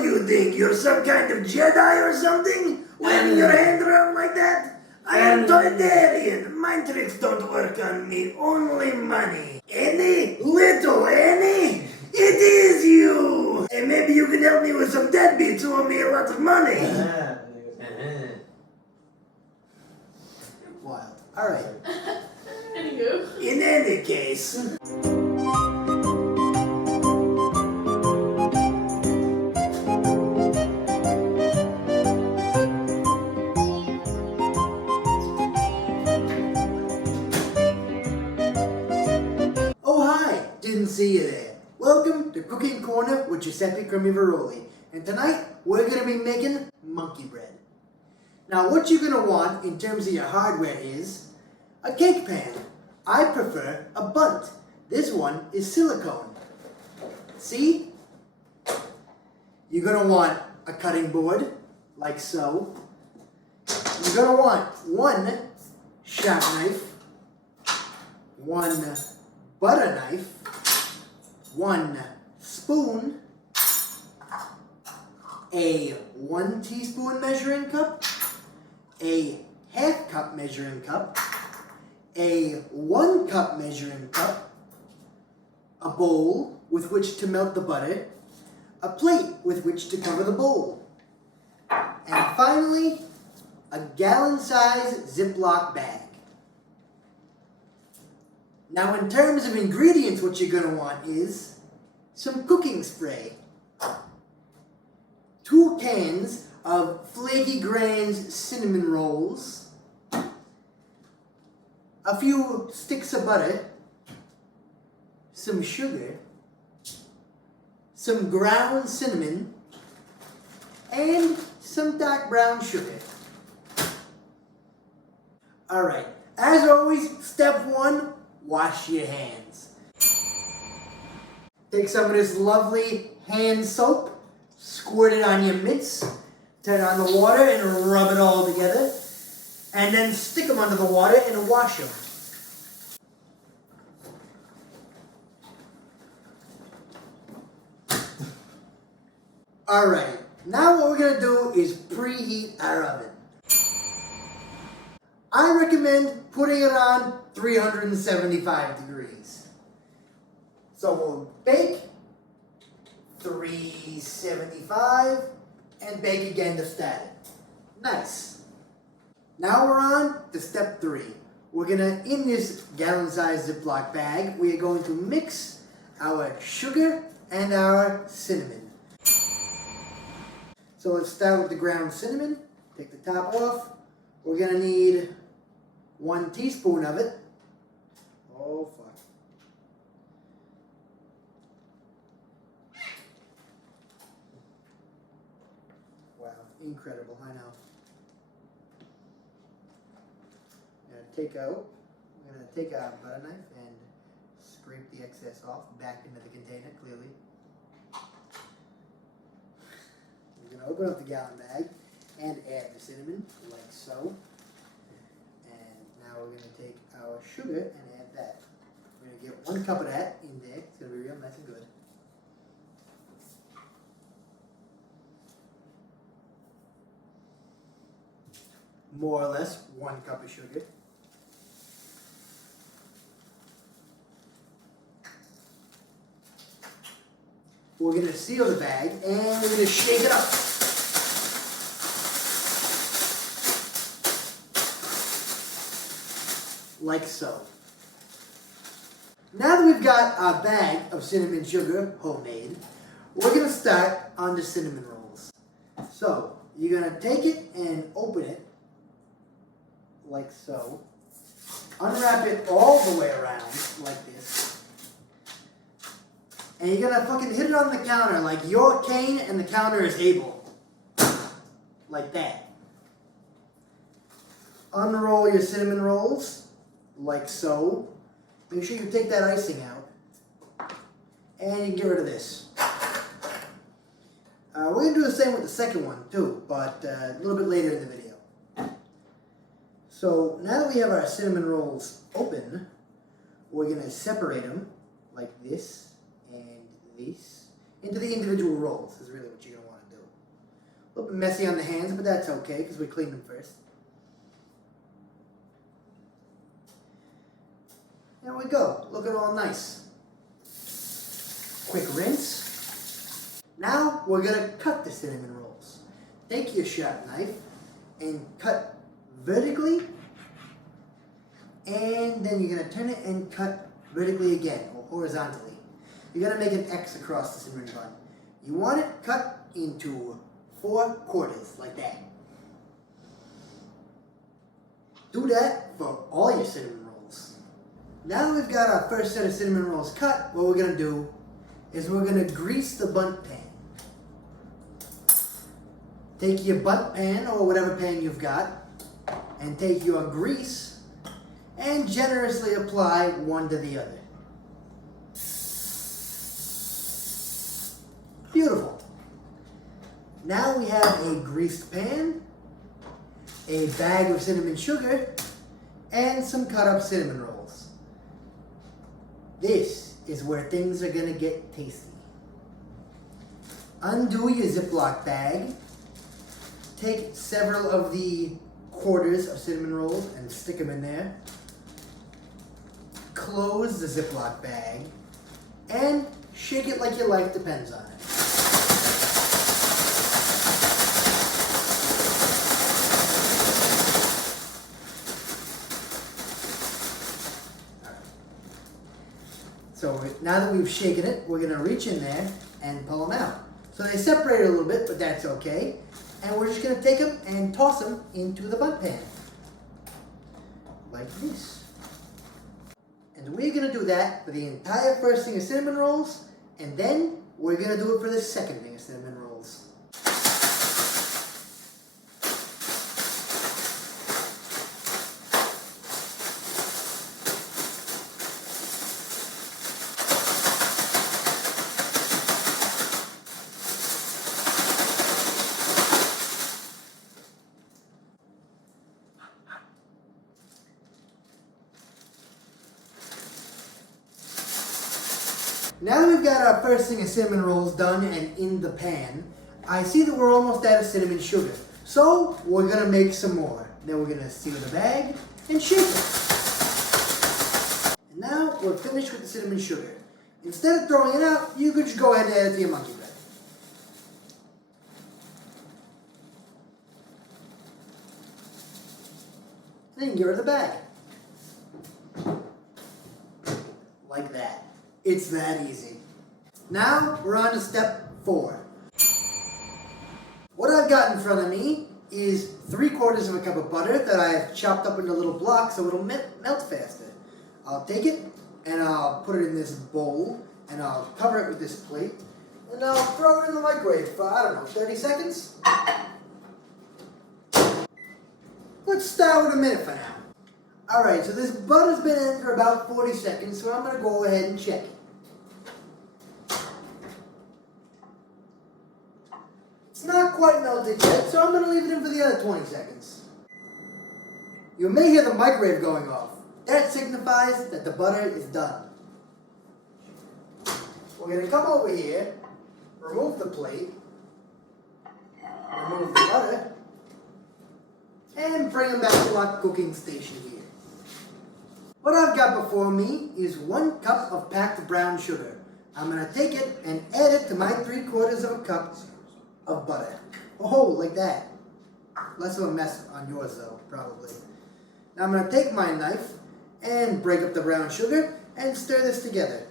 do you think? You're some kind of Jedi or something? Waving your hand around like that? I am Toydarian. Mind tricks don't work on me, only money. Annie? Little Annie? It is you! Hey, maybe you can help me with some deadbeats who owe me a lot of money. Wild. Alright. Anywho. In any case... Oh hi! Didn't see you there. Welcome to Cooking Corner with Giuseppe CrimiVaroli. And tonight, we're going to be making monkey bread. Now what you're going to want in terms of your hardware is a cake pan. I prefer a bunt. This one is silicone. See? You're going to want a cutting board, like so. You're going to want one sharp knife, one butter knife, one spoon, a 1 teaspoon measuring cup, a half cup measuring cup, a 1 cup measuring cup, a bowl with which to melt the butter, a plate with which to cover the bowl, and finally, a gallon-sized Ziploc bag. Now in terms of ingredients, what you're going to want is some cooking spray, 2 cans of Flaky Grains cinnamon rolls, a few sticks of butter, some sugar, some ground cinnamon, and some dark brown sugar. Alright, as always, step 1, wash your hands. Take some of this lovely hand soap, squirt it on your mitts, turn on the water and rub it all together, and then stick them under the water and wash them. Alright, now what we're going to do is preheat our oven. I recommend putting it on 375 degrees. So we'll bake 375 and bake again to start it. Nice. Now we're on to step 3. We're gonna, in this gallon-sized Ziploc bag, we are going to mix our sugar and our cinnamon. So let's start with the ground cinnamon. Take the top off. We're gonna need 1 teaspoon of it. Oh fuck. Wow, incredible, I know. We're gonna take our butter knife and scrape the excess off back into the container, clearly. We're gonna open up the gallon bag and add the cinnamon, like so. Now we're going to take our sugar and add that. We're going to get 1 cup of that in there. It's going to be real nice and good. More or less 1 cup of sugar. We're going to seal the bag and we're going to shake it up. Like so. Now that we've got our bag of cinnamon sugar, homemade, we're going to start on the cinnamon rolls. So, you're going to take it and open it, like so. Unwrap it all the way around, like this. And you're going to fucking hit it on the counter like your cane and the counter is able. Like that. Unroll your cinnamon rolls. Like so. Make sure you take that icing out. And you can get rid of this. We're going to do the same with the second one too, but a little bit later in the video. So now that we have our cinnamon rolls open, we're going to separate them like this and this. into the individual rolls is really what you're going to want to do. A little bit messy on the hands, but that's okay because we cleaned them first. There we go, looking all nice. Quick rinse. Now we're going to cut the cinnamon rolls. Take your sharp knife and cut vertically, and then you're going to turn it and cut vertically again, or horizontally. You're going to make an X across the cinnamon bun. You want it cut into 4 quarters, like that. Do that for all your cinnamon rolls. Now we've got our first set of cinnamon rolls cut, what we're going to do is we're going to grease the bundt pan. Take your bundt pan, or whatever pan you've got, and take your grease and generously apply one to the other. Beautiful. Now we have a greased pan, a bag of cinnamon sugar, and some cut up cinnamon rolls. This is where things are gonna get tasty. Undo your Ziploc bag, take several of the quarters of cinnamon rolls and stick them in there. Close the Ziploc bag and shake it like your life depends on it. So now that we've shaken it, we're going to reach in there and pull them out. So they separate a little bit, but that's okay. And we're just going to take them and toss them into the bundt pan. Like this. And we're going to do that for the entire first thing of cinnamon rolls, and then we're going to do it for the second thing of cinnamon rolls. Now that we've got our first thing of cinnamon rolls done and in the pan, I see that we're almost out of cinnamon sugar. So we're going to make some more. Then we're going to seal the bag and shake it. And now we're finished with the cinnamon sugar. Instead of throwing it out, you could just go ahead and add it to your monkey bread. Then get rid of the bag. Like that. It's that easy. Now we're on to step 4. What I've got in front of me is 3/4 of a cup of butter that I've chopped up into little blocks so it'll melt faster. I'll take it and I'll put it in this bowl and I'll cover it with this plate and I'll throw it in the microwave for, I don't know, 30 seconds? Let's start with a minute for now. Alright, so this butter's been in for about 40 seconds, so I'm going to go ahead and check it. It's not quite melted yet, so I'm going to leave it in for the other 20 seconds. You may hear the microwave going off. That signifies that the butter is done. We're going to come over here, remove the plate, remove the butter, and bring them back to our cooking station here. What I've got before me is 1 cup of packed brown sugar. I'm going to take it and add it to my 3/4 of a cup of butter. Oh, like that. Less of a mess on yours though, probably. Now I'm going to take my knife and break up the brown sugar and stir this together.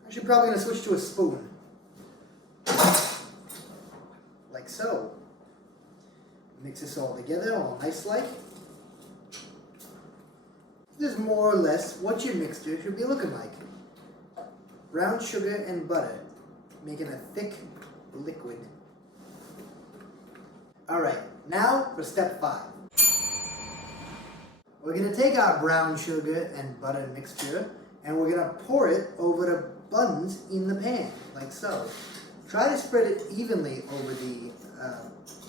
I'm actually probably going to switch to a spoon. Like so. Mix this all together, all nice like. This is more or less what your mixture should be looking like. Brown sugar and butter, making a thick liquid. Alright, now for step 5. We're going to take our brown sugar and butter mixture and we're going to pour it over the buns in the pan, like so. Try to spread it evenly over the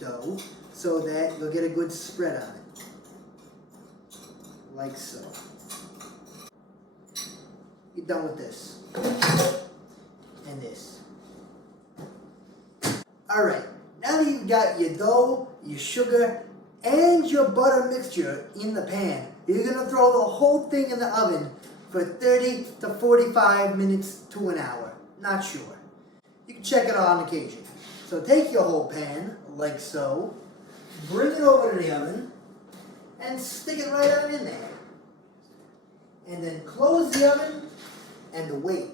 dough so that you'll get a good spread on it. Like so. You're done with this. And this. Alright, now that you've got your dough, your sugar, and your butter mixture in the pan, you're going to throw the whole thing in the oven for 30 to 45 minutes to an hour. Not sure. You can check it on occasion. So take your whole pan, like so, bring it over to the oven, and stick it right on in there. And then close the oven and wait.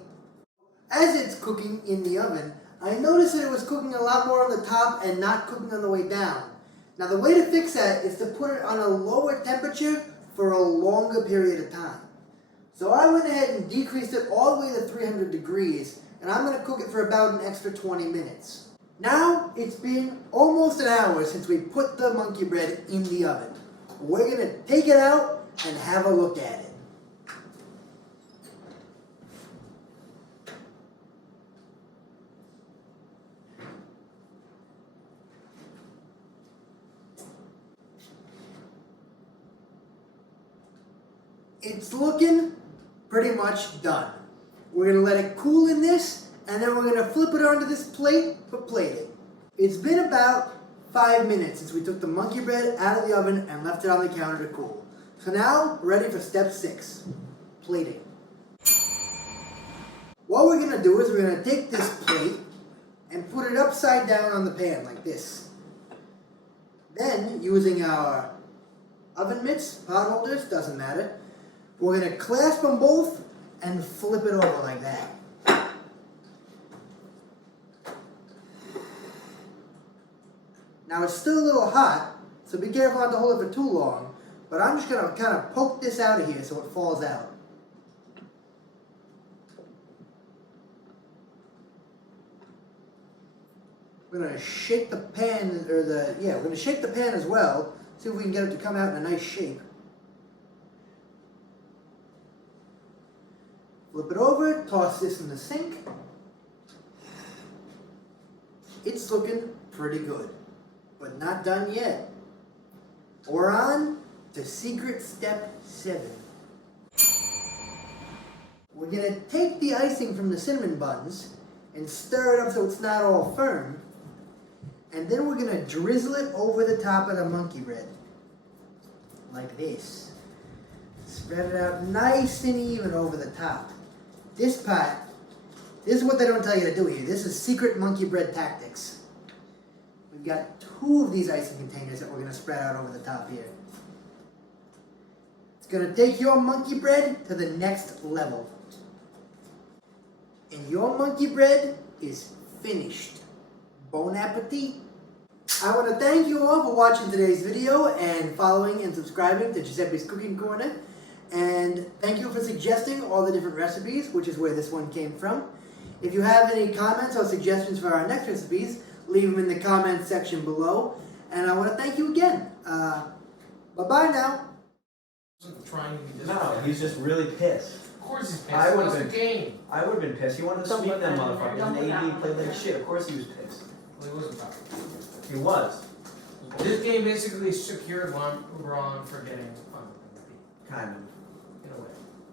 As it's cooking in the oven, I noticed that it was cooking a lot more on the top and not cooking on the way down. Now the way to fix that is to put it on a lower temperature for a longer period of time. So I went ahead and decreased it all the way to 300 degrees, and I'm going to cook it for about an extra 20 minutes. Now it's been almost an hour since we put the monkey bread in the oven. We're going to take it out and have a look at it. It's looking pretty much done. We're going to let it cool in this, and then we're going to flip it onto this plate to plate it. It's been about 5 minutes since we took the monkey bread out of the oven and left it on the counter to cool. So now, we're ready for step 6, plating. What we're going to do is we're going to take this plate and put it upside down on the pan like this. Then, using our oven mitts, pot holders, doesn't matter, we're going to clasp them both and flip it over like that. Now it's still a little hot, so be careful not to hold it for too long, but I'm just going to kind of poke this out of here so it falls out. We're going to shake the pan, we're going to shake the pan as well, see if we can get it to come out in a nice shape. Flip it over, toss this in the sink. It's looking pretty good, but not done yet. We're on to secret step 7. We're going to take the icing from the cinnamon buns and stir it up so it's not all firm. And then we're going to drizzle it over the top of the monkey bread. Like this. Spread it out nice and even over the top. This part, this is what they don't tell you to do here. This is secret monkey bread tactics. We've got 2 of these icing containers that we're going to spread out over the top here. It's going to take your monkey bread to the next level. And your monkey bread is finished. Bon appetit! I want to thank you all for watching today's video and following and subscribing to Giuseppe's Cooking Corner. And thank you for suggesting all the different recipes, which is where this one came from. If you have any comments or suggestions for our next recipes, leave them in the comments section below. And I want to thank you again. Bye-bye now. No, he's just really pissed. Of course he's pissed. I What's would've the game? I would have been pissed. He wanted to Don't sweep put them that in there. motherfuckers, Don't and put AD that played in like there. shit. Of course he was pissed. Well, he wasn't talking. He was. This game basically secured LeBron for getting Kind of.